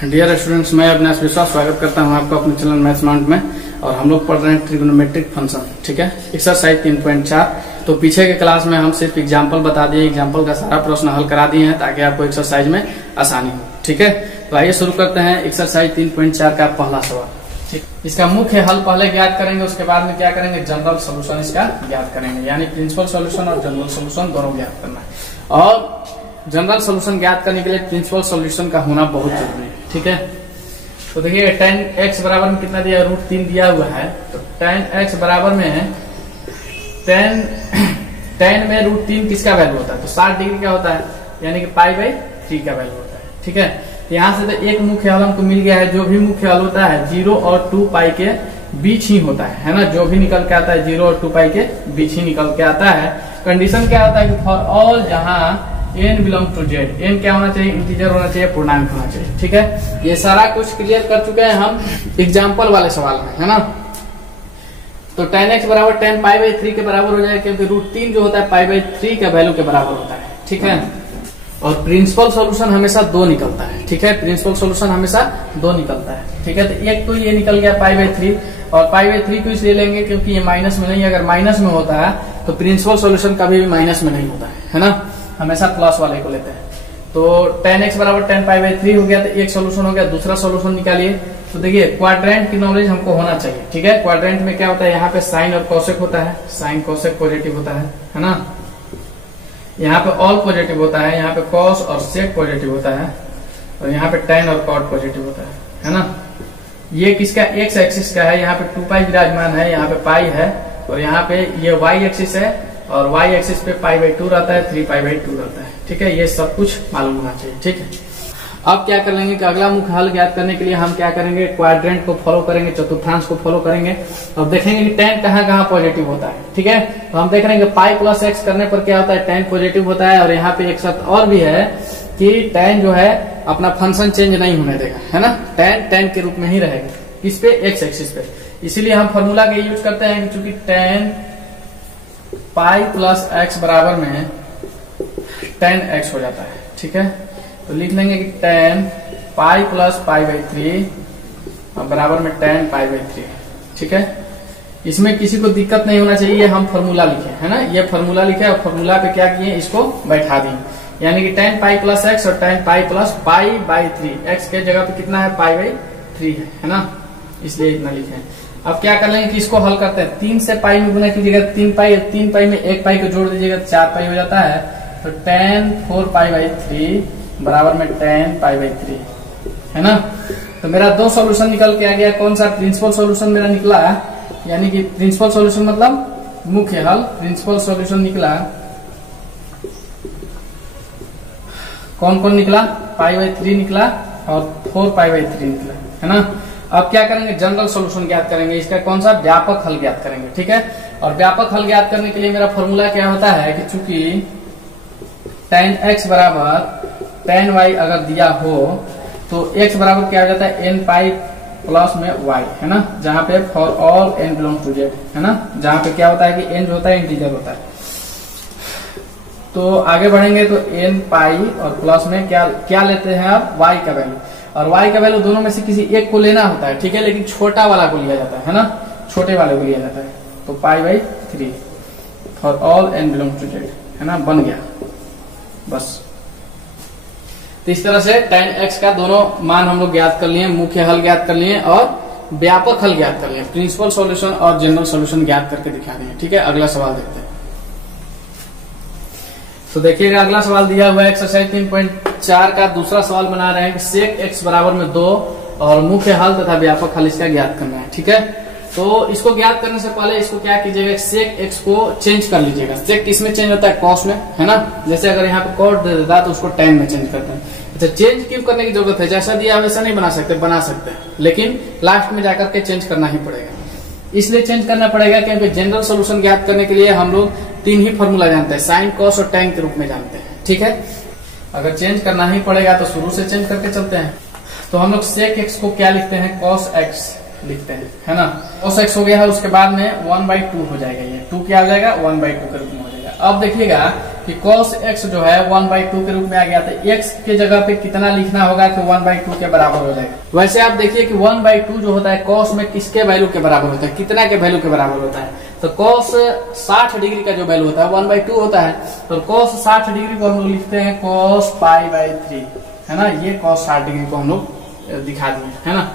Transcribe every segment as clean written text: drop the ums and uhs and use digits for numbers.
Dear students, मैं अविनाश विश्वास स्वागत करता हूं आपका अपने चैनल मैथ्स माउंट में। और हम लोग पढ़ रहे हैं ट्रिग्नोमेट्रिक फंक्शन। ठीक है, एक्सरसाइज 3.4। तो पीछे के क्लास में हम सिर्फ एग्जांपल बता दिए, एग्जांपल का सारा प्रश्न हल करा दिए हैं ताकि आपको एक्सरसाइज में आसानी हो। ठीक है, तो आइए शुरू करते हैं एक्सरसाइज 3.4 का पहला सवाल। ठीक, इसका मुख्य हल पहले ज्ञात करेंगे, उसके बाद में क्या करेंगे, जनरल सोल्यूशन इसका ज्ञात करेंगे, यानी प्रिंसिपल सोल्यूशन और जनरल सोल्यूशन दोनों ज्ञात करना है। और जनरल सोल्यूशन ज्ञात करने के लिए प्रिंसिपल सोल्यूशन का होना बहुत जरूरी है। ठीक है, तो देखिए tan x बराबर में कितना दिया, √3 दिया हुआ है। तो tan x बराबर में tan में √3 किसका वैल्यू होता है, तो 60 डिग्री का होता है, यानी कि π/3 का वैल्यू होता है। ठीक है, यहाँ से तो एक मुख्य हल हमको मिल गया है। जो भी मुख्य हल होता है 0 और 2π के बीच ही होता है ना। जो भी निकल के आता है 0 और 2π के बीच ही निकल के आता है। कंडीशन क्या होता है कि फॉर ऑल जहां n belong to z, n क्या होना चाहिए, इंटीजर होना चाहिए, पूर्णांक होना चाहिए। ठीक है, ये सारा कुछ क्लियर कर चुके हैं हम एग्जाम्पल वाले सवाल में, है ना। तो tan x बराबर tan π/3 के बराबर हो जाएगा, क्योंकि √3 जो होता है π/3 के वैल्यू के बराबर होता है। ठीक है, और प्रिंसिपल सॉल्यूशन हमेशा 2 निकलता है। ठीक है, प्रिंसिपल सॉल्यूशन हमेशा 2 निकलता है। ठीक है, तो एक तो ये निकल गया π/3, और π/3 को इसलिए लेंगे क्योंकि ये माइनस में नहीं, अगर माइनस में होता है तो प्रिंसिपल सॉल्यूशन कभी भी माइनस में नहीं होता है ना, हमेशा प्लस वाले को लेते हैं। तो tan x बराबर tan π/3 हो गया, तो एक सोल्यूशन हो गया। दूसरा सोल्यूशन निकालिए, तो देखिए क्वाड्रेंट की नॉलेज हमको होना चाहिए। ठीक है, क्वाड्रेंट में क्या होता है, यहाँ पे साइन और कोसेक होता है, साइन कोसेक पॉजिटिव होता है ना। यहाँ पे ऑल पॉजिटिव होता है, यहाँ पे कॉस और सेक पॉजिटिव होता है, और यहाँ पे tan और कॉट पॉजिटिव होता है ना। ये किसका, एक्स एक्सिस का है, यहाँ पे 2π विराजमान है, यहाँ पे पाई है, और यहाँ पे ये वाई एक्सिस है, और y एक्सिस पे π/2 रहता है, 3π/2 रहता है। ठीक है, ये सब कुछ मालूम होना चाहिए। ठीक है, अब क्या कर लेंगे कि अगला मुख्य हल ज्ञात करने के लिए हम क्या करेंगे, क्वाड्रेंट को फॉलो करेंगे, चतुर्थांश को फॉलो करेंगे, और देखेंगे कि tan कहाँ पॉजिटिव होता है। ठीक है, तो हम देख रहे हैं कि π+x करने पर क्या होता है, tan पॉजिटिव होता है। और यहाँ पे एक शर्त और भी है कि tan जो है अपना फंक्शन चेंज नहीं होने देगा, है ना। tan के रूप में ही रहेगा, किस पे, x एक्सिस पे। इसीलिए हम फॉर्मूला का यूज करते हैं कि चूंकि tan π+x बराबर में tan x हो जाता है। ठीक है, तो लिख लेंगे कि tan π + π/3 बराबर में tan π/3। ठीक है, इसमें किसी को दिक्कत नहीं होना चाहिए, हम फॉर्मूला लिखे, है ना। ये फॉर्मूला लिखे और फॉर्मूला पे क्या किए, इसको बैठा दिए, यानी कि tan π+x और tan π + π/3। x के जगह पे कितना है, π/3 है ना, इसलिए इतना लिखे। अब क्या कर लेंगे कि इसको हल करते हैं। 3 से पाई में गुना कीजिएगा, 3 पाई में 1 पाई को जोड़ दीजिएगा, 4 पाई हो जाता है। तो tan 4π/3 बराबर में tan π/3 है ना। तो मेरा 2 सॉल्यूशन निकल के आ गया। कौन सा, प्रिंसिपल सॉल्यूशन मेरा निकला, यानी कि प्रिंसिपल सॉल्यूशन मतलब मुख्य हल। प्रिंसिपल सॉल्यूशन निकला, कौन कौन निकला, π/3 निकला और 4π/3 निकला, है ना। अब क्या करेंगे, जनरल सॉल्यूशन ज्ञात करेंगे, इसका कौन सा, व्यापक हल ज्ञात करेंगे। ठीक है, और व्यापक हल ज्ञात करने के लिए मेरा फॉर्मूला क्या होता है कि चूंकि tan x बराबर tan y अगर दिया हो तो x बराबर क्या हो जाता है, n π प्लस में y, है ना, जहां पे for all n belong to z, है ना, जहां पे क्या होता है कि n जो होता है इंटीजर होता है। तो आगे बढ़ेंगे तो n π और प्लस में क्या लेते हैं आप, y का वैल्यू, और y का वैल्यू दोनों में से किसी एक को लेना होता है। ठीक है, लेकिन छोटा वाला को लिया जाता है ना, छोटे वाले को लिया जाता है। तो π/3 for all n belong to z, है ना, बन गया बस। तो इस तरह से tan x का दोनों मान हम लोग ज्ञात कर लिए, मुख्य हल ज्ञात कर लिए और व्यापक हल ज्ञात कर लिए, प्रिंसिपल सॉल्यूशन और जनरल सॉल्यूशन ज्ञात करके दिखा दिए। ठीक है, अगला सवाल देखते हैं। तो देखिएगा अगला सवाल दिया हुआ है एक्सरसाइज 3.4 का दूसरा सवाल बना रहे हैं कि sec x बराबर में 2 और मुख्य हल तथा व्यापक हल इसका ज्ञात करना है। ठीक है, तो इसको ज्ञात करने से पहले इसको क्या कीजिएगा, sec x को चेंज कर लीजिएगा। sec किसमें चेंज होता है, cos में, है ना। जैसे अगर यहाँ पे cot दे देता तो उसको tan में चेंज करते हैं। अच्छा, चेंज क्यों करने की जरूरत है, जैसा दिया वैसा नहीं बना सकते, बना सकते हैं, लेकिन लास्ट में जाकर के चेंज करना ही पड़ेगा। इसलिए चेंज करना पड़ेगा क्योंकि जनरल सोल्यूशन ज्ञात करने के लिए हम लोग 3 ही फॉर्मूला जानते हैं, साइन, कॉस और tan के रूप में जानते हैं। ठीक है, अगर चेंज करना ही पड़ेगा तो शुरू से चेंज करके चलते हैं। तो हम लोग sec x को क्या लिखते हैं, cos x लिखते हैं, है ना। cos x हो गया है, उसके बाद में 1/2 हो जाएगा, ये 2 क्या हो जाएगा, 1/2 के रूप में हो जाएगा। अब देखिएगा कि cos x जो है 1/2 के रूप में आ गया, तो x के जगह पे कितना लिखना होगा कि 1/2 के बराबर हो जाएगा। वैसे आप देखिए कि 1/2 जो होता है cos में किसके वैल्यू के बराबर होता है, कितना के वैल्यू के बराबर होता है। तो cos 60 डिग्री का जो वैल्यू होता है 1/2 होता है। तो cos 60 डिग्री को हम लोग लिखते हैं cos π/3, है ना। ये cos 60 डिग्री को हम लोग दिखा दिए, है ना।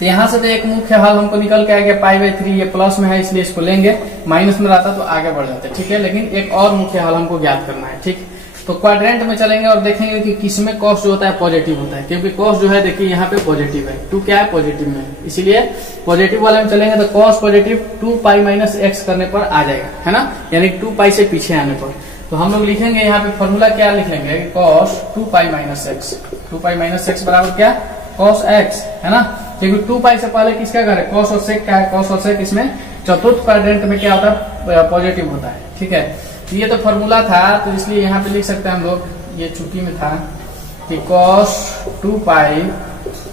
तो यहाँ से तो एक मुख्य हल हमको निकल के आ गया π/3, ये प्लस में है इसलिए इसको लेंगे, माइनस में रहता तो आगे बढ़ जाते, ठीक है। लेकिन एक और मुख्य हल हमको ज्ञात करना है, ठीक। तो क्वाड्रेंट में चलेंगे और देखेंगे कि किसमें cos जो होता है पॉजिटिव होता है, क्योंकि cos जो है देखिए यहाँ पे पॉजिटिव है, 2 क्या है पॉजिटिव में है, इसीलिए पॉजिटिव वाले में चलेंगे। तो cos पॉजिटिव 2π - x करने पर आ जाएगा, है ना, यानी 2π से पीछे आने पर। तो हम लोग लिखेंगे यहाँ पे फॉर्मूला क्या लिखेंगे, cos 2π - x, 2π - x बराबर क्या, cos x, है ना। क्योंकि 2π से पहले किसका घर है, cos और sec का है, cos और sec इसमें चतुर्थ क्वाड्रेंट में क्या होता है, पॉजिटिव होता है, ठीक है। तो ये तो फॉर्मूला था, तो इसलिए यहाँ पे लिख सकते हैं हम लोग, ये चुकी में था कि cos 2π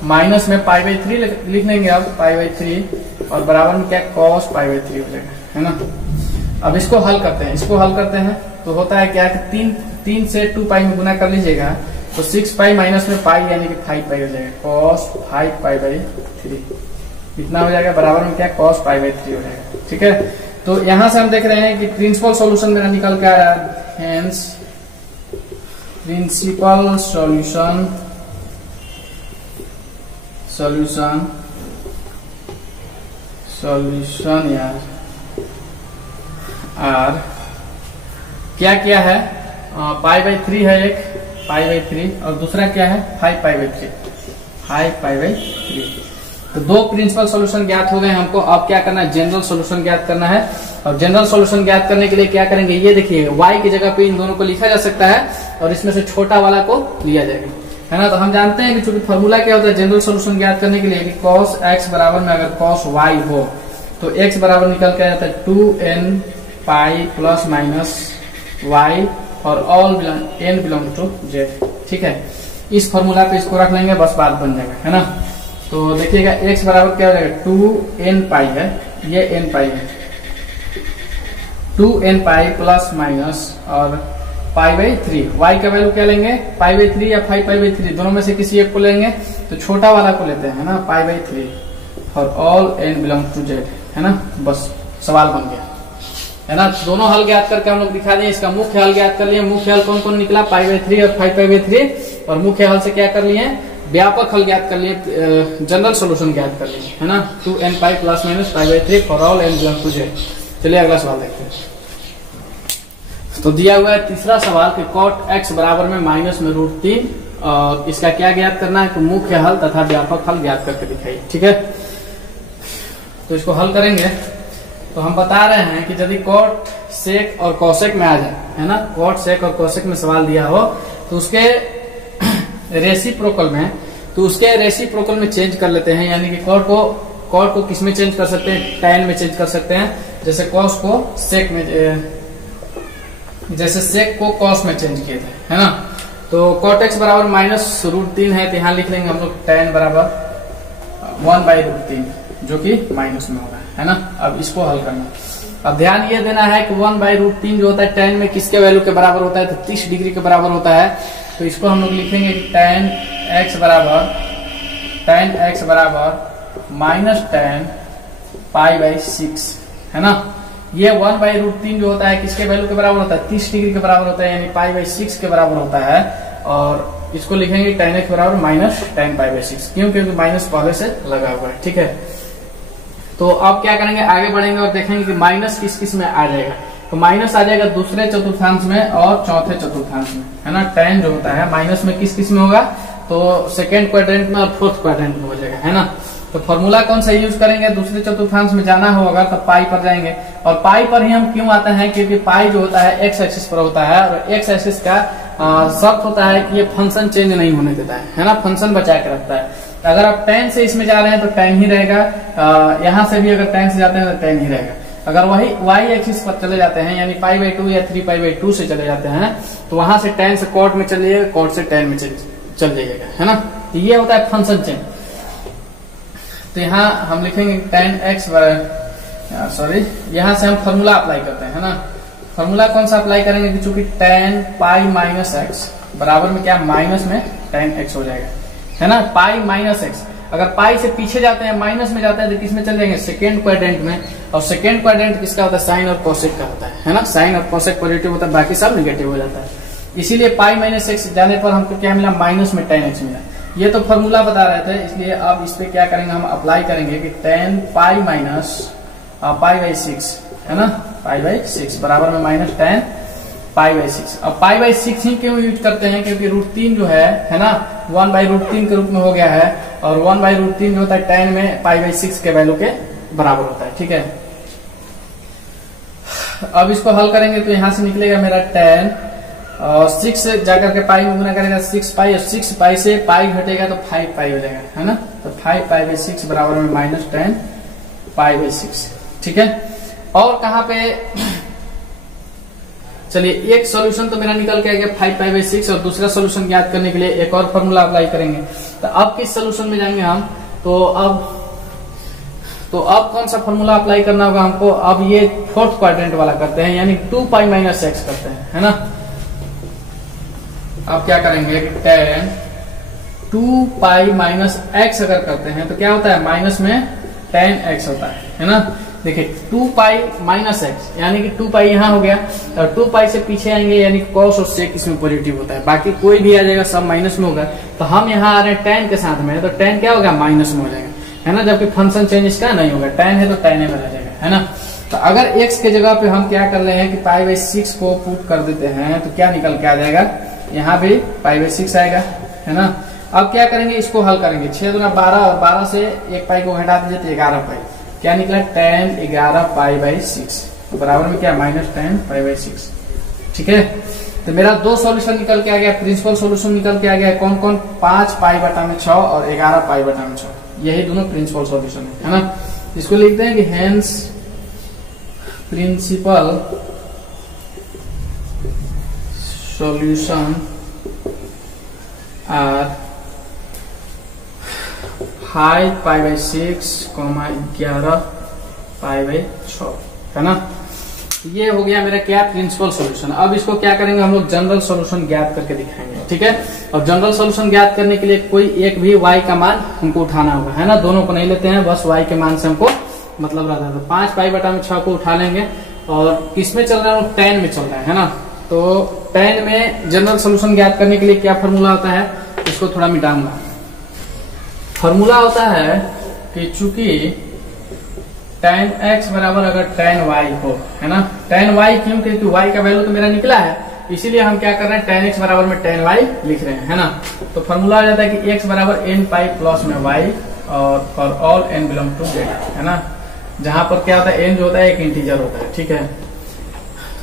माइनस में π/3 लिख लेंगे अब π/3 और बराबर में क्या cos π/3 हो जाएगा, है ना। अब इसको हल करते हैं, तो होता है क्या कि 3 से 2π में गुना कर लीजिएगा, तो 6π माइनस में पाई यानी कि 5π हो जाएगा, cos 5π/3 इतना हो जाएगा, बराबर में क्या cos π/3 हो जाएगा, ठीक है। तो यहां से हम देख रहे हैं कि प्रिंसिपल सॉल्यूशन मेरा निकल के आ रहा है, हेंस प्रिंसिपल सॉल्यूशन यार आर क्या किया है, π/3 है एक, π/3 और दूसरा क्या है 5π/3, 5π/3। तो दो प्रिंसिपल सॉल्यूशन ज्ञात हो गए हमको। अब क्या करना है, जनरल सॉल्यूशन ज्ञात करना है। और जनरल सॉल्यूशन ज्ञात करने के लिए क्या करेंगे, ये देखिए y की जगह पे इन दोनों को लिखा जा सकता है और इसमें से छोटा वाला को लिया जाएगा, है ना। तो हम जानते हैं कि चूंकि फॉर्मूला क्या होता है जनरल सॉल्यूशन ज्ञात करने के लिए कि cos x बराबर में अगर cos y हो तो x बराबर निकल के आ जाता है 2nπ ± y और all n belong to z, ठीक है। इस फॉर्मूला पे इसको रख लेंगे, बस बात बन जाएगा, है ना। तो देखिएगा x बराबर क्या हो जाएगा 2nπ है, ये nπ है, 2nπ ± और π/3, y का वैल्यू क्या लेंगे π/3 या 5π/3 दोनों में से किसी एक को लेंगे, तो छोटा वाला को लेते हैं, है ना, π/3 और all n belong to z, है ना। बस सवाल बन गया, है ना। दोनों हल ज्ञात करके हम लोग दिखा दें। इसका मुख्य हल ज्ञात कर लिए, मुख्य हल कौन कौन निकला π/3 और 5π/3, और मुख्य हल से क्या कर लिए, व्यापक हल ज्ञात कर लिए, जनरल सॉल्यूशन ज्ञात कर लिए, है ना। 2nπ ± π/3 for all n belong to z। चलिए अगला सवाल देखते हैं। तो दिया हुआ है तीसरा सवाल कि cot x बराबर में -√3 और इसका क्या ज्ञात करना है, तो मुख्य हल तथा व्यापक हल ज्ञात करके दिखाइए, ठीक है। तो इसको हल करेंगे तो हम बता रहे हैं कि यदि cot sec और cosec में आ जाए, है ना, cot sec और cosec में सवाल दिया हो तो उसके रेसिप्रोकल में, तो उसके रेसिप्रोकल में चेंज कर लेते हैं, यानी कि cot को किस में चेंज कर सकते हैं, tan में चेंज कर सकते हैं, जैसे cos को sec में, जैसे sec को cos में चेंज किए थे, है ना। तो cot x बराबर -√3 है, तो यहाँ लिख लेंगे हम लोग tan बराबर 1/√3 जो कि माइनस में होगा, है ना। अब इसको हल करना, अब ध्यान ये देना है कि 1/√3 जो होता है tan में किसके वैल्यू के बराबर होता है, तो 30 डिग्री के बराबर होता है। तो इसको हम लोग लिखेंगे कि tan x बराबर -tan π/6, है ना। ये 1/√3 जो होता है किसके वैल्यू के बराबर होता है, 30 डिग्री के बराबर होता है, यानी π/6 के बराबर होता है। और इसको लिखेंगे tan x बराबर -tan π/6, क्यों, क्योंकि माइनस पहले से लगा हुआ है, ठीक है। तो अब क्या करेंगे, आगे बढ़ेंगे और देखेंगे कि माइनस किस किस में आ जाएगा। तो माइनस आ जाएगा दूसरे चतुर्थांश में और चौथे चतुर्थांश में, है ना। tan जो होता है माइनस में किस किस में होगा, तो सेकेंड क्वाड्रेंट में और फोर्थ क्वाड्रेंट में हो जाएगा, है ना। तो फॉर्मूला कौन सा यूज करेंगे, दूसरे चतुर्थांश में जाना होगा तो पाई पर जाएंगे। और पाई पर ही हम क्यों आते हैं, क्योंकि पाई जो होता है एक्स एक्सिस पर होता है, और एक्स एक्सिस का शर्त होता है कि ये फंक्शन चेंज नहीं होने देता है ना, फंक्शन बचा के रखता है। अगर आप tan से इसमें जा रहे हैं तो tan ही रहेगा, यहाँ से भी अगर tan से जाते हैं तो tan ही रहेगा। अगर वही y एक्सिस पर चले जाते हैं, यानी π/2 या 3π/2 से चले जाते हैं, तो वहां से tan से cot में चल जाइएगा, cot से tan में चल जाइएगा, है ना। तो ये होता है फंक्शन चेंज। तो यहाँ हम लिखेंगे tan x, सॉरी, यहाँ से हम फॉर्मूला अप्लाई करते हैं, है ना। फॉर्मूला कौन सा अप्लाई करेंगे कि चूंकि tan पाई माइनस एक्स बराबर में क्या माइनस में tan x हो जाएगा, है ना। पाई माइनस एक्स, अगर पाई से पीछे जाते हैं माइनस में जाते हैं तो किस में चल जाएंगे, सेकेंड क्वाड्रेंट में। और सेकेंड क्वाड्रेंट किसका होता है, साइन और कोसेक का होता है ना। साइन और कोसेक पॉजिटिव होता है, बाकी सब नेगेटिव हो जाता है। इसीलिए पाई माइनस एक्स जाने पर हमको क्या मिला, माइनस में tan x मिला। ये तो फॉर्मूला बता रहे थे, इसलिए अब इस पे क्या करेंगे, हम अप्लाई करेंगे कि tan pi minus pi by 6, है ना, पाई बाई 6 बराबर में माइनस tan पाई बाई 6। अब पाई बाई 6 ही क्यों यूज करते हैं, क्योंकि √3 जो है ना, 1/√3 के रूप में हो गया है, और 1/√3 जो होता है tan में पाई बाई 6 के वैल्यू के बराबर होता है, ठीक है। अब इसको हल करेंगे तो यहां से निकलेगा मेरा tan, और 6 जाकर के पाई में गुना करेगा 6 पाई, और 6 पाई से पाई घटेगा तो 5 पाई हो जाएगा, है ना। तो 5 पाई बाई 6 बराबर में माइनस tan पाई बाई 6, ठीक है। और कहां पे, चलिए एक सॉल्यूशन तो मेरा निकल के आ गया 5 पाई बाई 6, और दूसरा सॉल्यूशन ज्ञात करने के लिए एक और फॉर्मूला अप्लाई करेंगे। तो अब किस सॉल्यूशन में जाएंगे हम, तो अब कौन सा फॉर्मूला अप्लाई करना होगा हमको, अब ये फोर्थ क्वाड्रेंट वाला करते हैं, यानी 2 पाई माइनस एक्स करते हैं, है ना। अब क्या करेंगे कि tan 2 पाई माइनस एक्स अगर करते हैं तो क्या होता है, माइनस में tan x होता है ना। देखिए 2 पाई माइनस एक्स यानी कि 2 पाई यहाँ हो गया, और 2 पाई से पीछे आएंगे यानी cos और sec इसमें पॉजिटिव होता है, बाकी कोई भी आ जाएगा सब माइनस में होगा। तो हम यहाँ आ रहे हैं tan के साथ में, तो tan क्या होगा, माइनस में हो जाएगा, है ना। जबकि फंक्शन चेंज इसका नहीं होगा, tan है तो tan में रह जाएगा, है ना। तो अगर x के जगह पे हम क्या कर रहे हैं कि पाई बाई 6 को पुट कर देते हैं तो क्या निकल के आ जाएगा, यहाँ भी पाई बाई 6 आएगा, है ना। अब क्या करेंगे, इसको हल करेंगे, 6 दूना 12, और 12 से एक पाई को घटा दीजिए तो 11 पाई, क्या निकला tan 11 पाई बाई 6 बराबर में क्या, माइनस tan पाई बाई 6, ठीक है। तो मेरा 2 सॉल्यूशन निकल के आ गया, प्रिंसिपल सॉल्यूशन निकल के आ गया, कौन कौन, 5 पाई बटा में 6 और 11 पाई बटा में 6, यही दोनों प्रिंसिपल सॉल्यूशन है ना। इसको लिखते हैं कि hence principal solution are 5 pi by 6, 11 pi by 6, है ना। ये हो गया मेरा क्या, प्रिंसिपल सॉल्यूशन। अब इसको क्या करेंगे हम लोग, जनरल सॉल्यूशन ज्ञात करके दिखाएंगे, ठीक है। और जनरल सॉल्यूशन ज्ञात करने के लिए कोई एक भी y का मान हमको उठाना होगा, है ना। दोनों को नहीं लेते हैं, बस y के मान से हमको मतलब रहता है। तो 5 पाई बटा में 6 को उठा लेंगे, और किसमें चल रहा है, tan में चल रहा है ना। तो tan में जनरल सॉल्यूशन ज्ञात करने के लिए क्या फॉर्मूला होता है, इसको थोड़ा मिटाऊंगा। फॉर्मूला होता है कि चूंकि tan x बराबर अगर tan y हो, है ना। tan y क्यों, क्योंकि y का वैल्यू तो मेरा निकला है, इसीलिए हम क्या कर रहे हैं, tan x बराबर में tan y लिख रहे हैं, है ना। तो फॉर्मूला आ जाता है कि x बराबर n पाई प्लस में y, और for all n belong to z, है ना। जहां पर क्या होता है, n जो होता है एक इंटीजर होता है, ठीक है।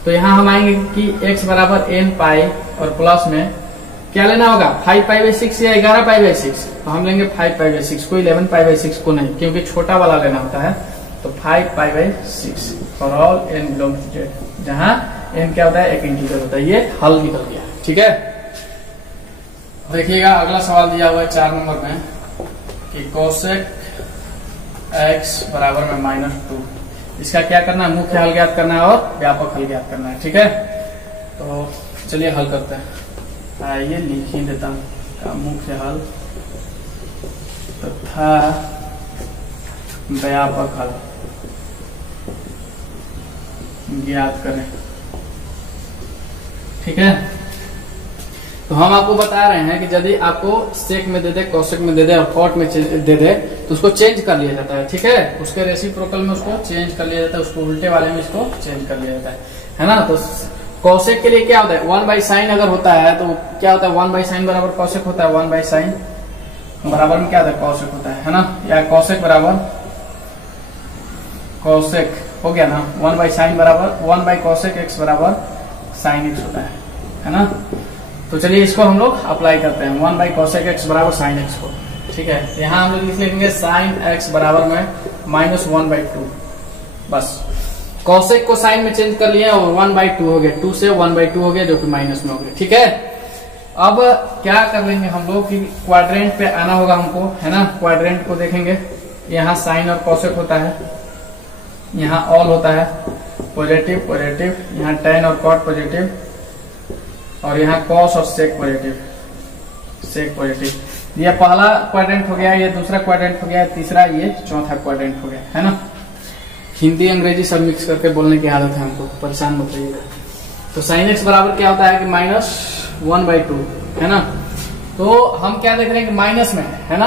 तो यहाँ हम आएंगे कि x बराबर n पाई और प्लस में क्या लेना होगा, 5 पाई बाई 6 या 11 पाई बाई 6। तो हम लेंगे 5 पाई बाई 6 को, 11 पाई बाई 6 को नहीं, क्योंकि छोटा वाला लेना होता है। तो 5 pi by 6 for all n belong to z, जहां n क्या होता है, एक इंटीजर होता है। ये हल निकल गया, ठीक है। देखिएगा अगला सवाल दिया हुआ है 4 नंबर में कि कोसेक x बराबर में -2, इसका क्या करना है, मुख्य हल ज्ञात करना है और व्यापक हल ज्ञात करना है, ठीक है। तो चलिए हल करते हैं, आइए लिख ही देता हूं, मुख्य हल तथा व्यापक हल ज्ञात करें, ठीक है। तो हम आपको बता रहे हैं कि यदि आपको सेक में दे दे, कोसेक में दे दे और कॉट में दे दे तो उसको चेंज कर लिया जाता है, ठीक है। उसके रेसिप्रोकल में उसको चेंज कर लिया जाता है, उसको उल्टे वाले में इसको चेंज कर लिया जाता है ना। तो कोसेक के लिए क्या होता है, 1 बाई साइन अगर होता है तो क्या होता है, 1 बाई साइन बराबर कोसेक होता है, 1 बाई साइन बराबर में क्या होता है, कोसेक होता है ना। या कोसेक बराबर कोसेक हो गया ना, 1 बाई साइन बराबर 1 बाई कोसेक एक्स बराबर साइन एक्स होता है ना। तो चलिए इसको हम लोग अप्लाई करते हैं, 1 बाई कोसेक एक्स बराबर साइन एक्स को, ठीक है। यहाँ हम लोग लिख लेंगे साइन एक्स बराबर में -1/2, बस कोसेक को साइन में चेंज कर लिया और 1/2 हो गया, 2 से 1/2 हो गया, जो कि माइनस में हो गया, ठीक है। अब क्या कर लेंगे हम लोग कि क्वाड्रेंट पे आना होगा हमको, है ना। क्वाड्रेंट को देखेंगे, यहाँ साइन और कोसेक होता है, यहाँ ऑल होता है, पॉजिटिव पॉजिटिव, यहाँ tan और cot पॉजिटिव, और यहाँ cos और sec पॉजिटिव, sec पॉजिटिव। ये पहला क्वाड्रेंट हो गया, ये दूसरा क्वाड्रेंट हो गया, तीसरा ये चौथा क्वाड्रेंट हो गया, है ना। हिंदी अंग्रेजी सब मिक्स करके बोलने की आदत है हमको, परेशान मत रहिएगा। तो sin x बराबर क्या होता है कि -1/2, है ना। तो हम क्या देख रहे हैं कि माइनस में है ना,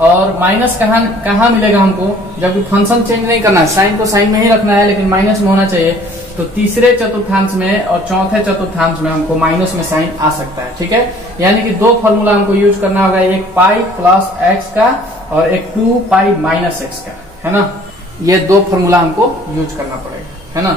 और माइनस कहाँ मिलेगा हमको, जबकि फंक्शन चेंज नहीं करना है, साइन को साइन में ही रखना है, लेकिन माइनस में होना चाहिए। तो तीसरे चतुर्थांश में और चौथे चतुर्थांश में हमको माइनस में साइन आ सकता है, ठीक है। यानी कि दो फॉर्मूला हमको यूज करना होगा, एक पाई प्लस एक्स का और एक 2 पाई माइनस एक्स का, है ना। ये दो फॉर्मूला हमको यूज करना पड़ेगा, है ना।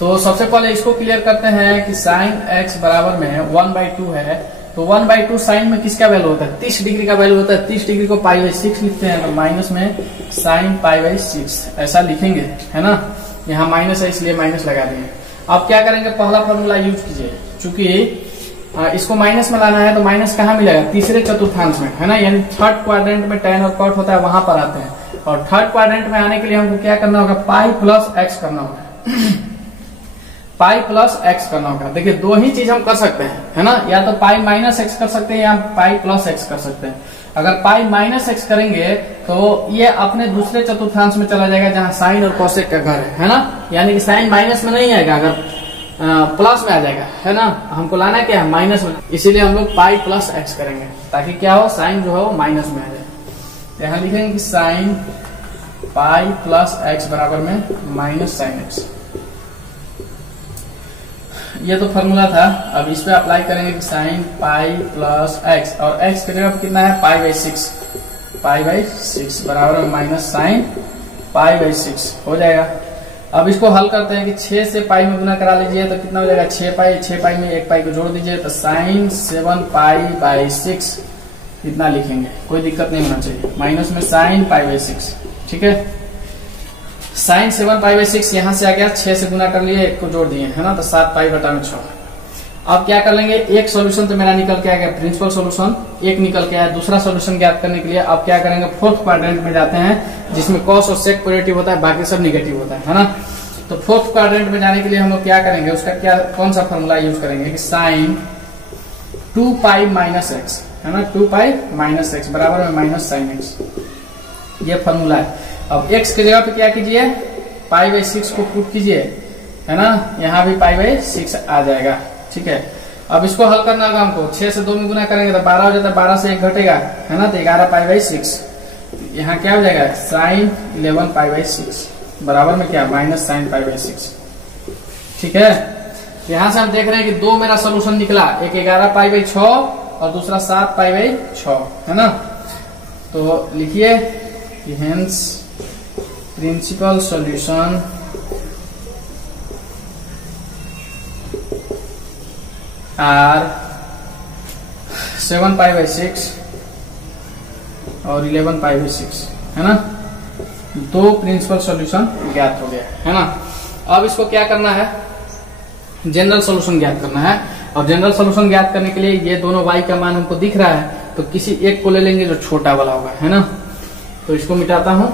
तो सबसे पहले इसको क्लियर करते हैं कि साइन एक्स बराबर में 1/2 है। तो 1/2 साइन में किसका वैल्यू होता है, 30 डिग्री का वैल्यू होता है। 30 डिग्री को π/6 लिखते हैं, तो माइनस में साइन π/6 ऐसा लिखेंगे, है ना। यहाँ माइनस है इसलिए माइनस लगा देंगे। अब क्या करेंगे, पहला फॉर्मूला यूज कीजिए, चूंकि इसको माइनस में लाना है तो माइनस कहाँ मिलेगा, तीसरे चतुर्थांश में, है ना। यानी थर्ड क्वाड्रेंट में tan और cot होता है, वहां पर आते हैं। और थर्ड क्वाड्रेंट में आने के लिए हमको क्या करना होगा, पाई प्लस एक्स करना होगा। पाई प्लस एक्स करना होगा। देखिए दो ही चीज हम कर सकते हैं, है ना, या तो पाई माइनस एक्स कर सकते हैं या पाई प्लस एक्स कर सकते हैं। अगर पाई माइनस एक्स करेंगे तो ये अपने दूसरे चतुर्थांश में चला जाएगा जहां साइन और कोसेक का घर है ना। यानी कि साइन माइनस में नहीं आएगा, अगर प्लस में आ जाएगा, है ना। हमको लाना क्या है, माइनस में, इसीलिए हम लोग पाई प्लस एक्स करेंगे, ताकि क्या हो, साइन जो है वो माइनस में आ जाए। यहाँ लिखेंगे कि साइन पाई प्लस एक्स बराबर में माइनस साइन एक्स। ये तो फॉर्मूला था। अब इस पे अप्लाई करेंगे कि साइन पाई प्लस एक्स, और एक्स की जगह कितना है, π/6, π/6 बराबर में माइनस साइन π/6 हो जाएगा। अब इसको हल करते हैं कि 6 से पाई में गुना करा लीजिए तो कितना हो जाएगा, 6 पाई, 6 पाई में 1 पाई को जोड़ दीजिए तो साइन 7 π/6 इतना लिखेंगे, कोई दिक्कत नहीं होना चाहिए। माइनस में साइन π/6, ठीक है। साइन 7 π/6 यहाँ से आ गया, 6 से गुना कर लिए, 1 को जोड़ दिए, है ना, तो 7 π/6। अब क्या कर लेंगे, एक सॉल्यूशन तो मेरा निकल के आ गया, प्रिंसिपल सॉल्यूशन एक निकल के आया। दूसरा सॉल्यूशन ज्ञात करने के लिए अब क्या करेंगे, फोर्थ क्वाड्रेंट में जाते हैं जिसमें कॉस और सेक पॉजिटिव होता है, बाकी सब निगेटिव होता है ना। तो फोर्थ क्वाड्रेंट में जाने के लिए हम लोग क्या करेंगे, उसका क्या कौन सा फॉर्मूला यूज करेंगे कि साइन 2 पाई माइनस एक्स, है ना, 2 पाई माइनस एक्स बराबर में माइनस साइन एक्स, ये फॉर्मूला है। अब x की जगह पे क्या कीजिए, π/6 को पुट कीजिए, है ना, यहाँ भी π/6 आ जाएगा, ठीक है। अब इसको हल करना होगा हमको, 6 से 2 में गुना करेंगे तो 12 हो जाता है, 12 से 1 घटेगा, है ना, तो 11 π/6। यहाँ क्या हो जाएगा, साइन 11 π/6 बराबर में क्या, माइनस साइन π/6, ठीक है। यहाँ से हम देख रहे हैं कि दो मेरा सोल्यूशन निकला, एक 11 π/6 और दूसरा 7 π/6, है ना। तो लिखिए हेंस प्रिंसिपल सॉल्यूशन आर 7 π/6 और 11 π/6, है ना। दो प्रिंसिपल सॉल्यूशन ज्ञात हो गया, है ना। अब इसको क्या करना है, जनरल सॉल्यूशन ज्ञात करना है। और जनरल सॉल्यूशन ज्ञात करने के लिए ये दोनों y का मान हमको दिख रहा है, तो किसी एक को ले लेंगे जो छोटा वाला होगा, है ना। तो इसको मिटाता हूं।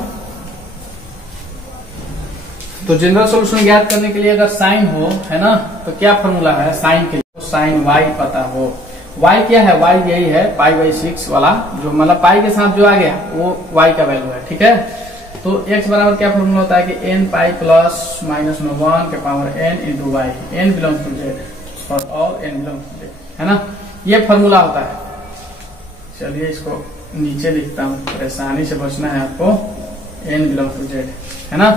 तो जनरल सॉल्यूशन ज्ञात करने के लिए अगर साइन हो, है ना, तो क्या फॉर्मूला है साइन के लिए, साइन y पता हो। y क्या है, y यही है π/6 वाला, जो मतलब पाई के साथ जो आ गया वो y का वैल्यू है, ठीक है। तो x बराबर क्या फॉर्मूला होता है कि n पाई प्लस माइनस में 1 के power n into y, n belongs to z for all n belongs to z, है ना, ये फॉर्मूला होता है। चलिए इसको नीचे लिखता हूँ, परेशानी से बचना है आपको, n बिलोंग्स टू z, है ना,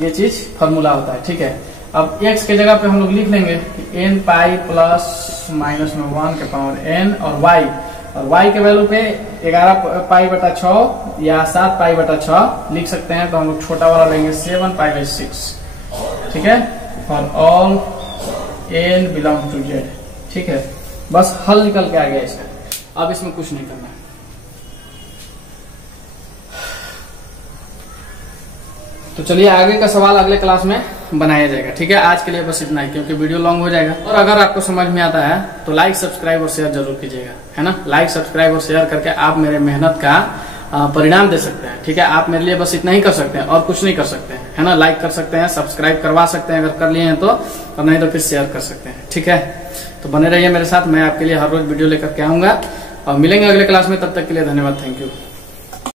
ये चीज फॉर्मूला होता है, ठीक है। अब x के जगह पे हम लोग लिख लेंगे कि n पाई प्लस माइनस में 1 के पावर n, और y के वैल्यू पे 11 π/6 या 7 π/6 लिख सकते हैं। तो हम लोग छोटा वाला लेंगे 7 π/6, ठीक है, for all n belong to z, ठीक है। बस हल निकल के आ गया इसका, अब इसमें कुछ नहीं करना है। तो चलिए आगे का सवाल अगले क्लास में बनाया जाएगा, ठीक है। आज के लिए बस इतना ही, क्योंकि वीडियो लॉन्ग हो जाएगा। और अगर आपको समझ में आता है तो लाइक सब्सक्राइब और शेयर जरूर कीजिएगा, है ना। लाइक सब्सक्राइब और शेयर करके आप मेरे मेहनत का परिणाम दे सकते हैं। ठीक है, आप मेरे लिए बस इतना ही कर सकते हैं और कुछ नहीं कर सकते हैं, है ना। लाइक कर सकते हैं, सब्सक्राइब करवा सकते हैं अगर कर लिए हैं तो, और नहीं तो फिर शेयर कर सकते हैं। ठीक है, तो बने रहिए मेरे साथ, मैं आपके लिए हर रोज वीडियो लेकर के आऊंगा और मिलेंगे अगले क्लास में। तब तक के लिए धन्यवाद, थैंक यू।